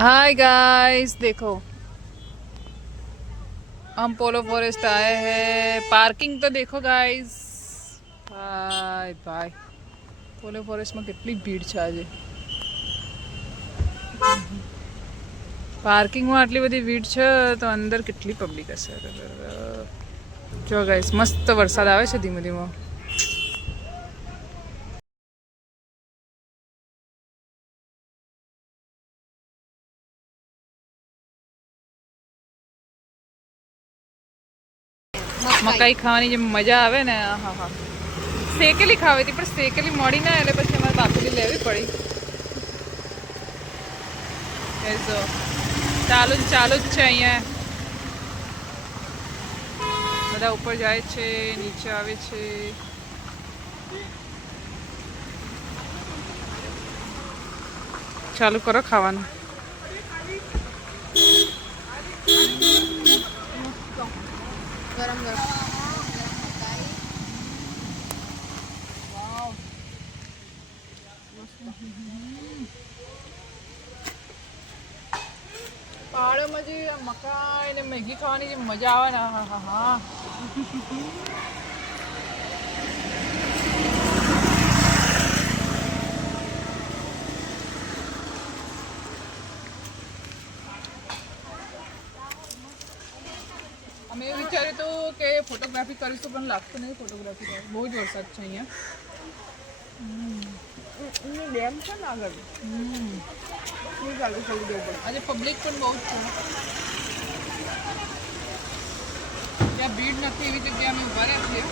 Hi guys, देखो हम पोलो forest आए हैं। पार्किंग तो देखो गाइस। Hi bye. પોલો ફોરેસ્ટમાં કેટલી ભીડ છે આજે। પાર્કિંગમાં આટલી બધી ભીડ છે તો અંદર કેટલી પબ્લિક હશે। જો ગાઈસ મસ્ત વરસાદ આવે છે ધીમો ધીમો। મકાઈ ખાવાની જે મજા આવે ને, હા હા। શેકેલી ખાવી હતી પણ શેકેલી મળી ના, એટલે પછી અમારે બાફેલી લેવી પડી। જો ચાલુ જ છે અહીંયા। બધા ઉપર જાય છે, નીચે આવે છે। ચાલુ કરો ખાવાનું। गरम गरम પહાડોમાં જે મકાઈ ને મેગી ખાવાની જે મજા આવે ને, હા હા હા। અમે એવું વિચાર્યું હતું કે ફોટોગ્રાફી કરીશું પણ લાગતું નહીં ફોટોગ્રાફી કરે। બહુ જ વરસાદ છે અહીંયા। ડેમ છે ને આગળ નહીં ચાલુ કરી દેવું આજે પબ્લિક પણ બહુ જ છે। ત્યાં ભીડ નથી એવી જગ્યાએ અમે ઊભા રહ્યા છીએ।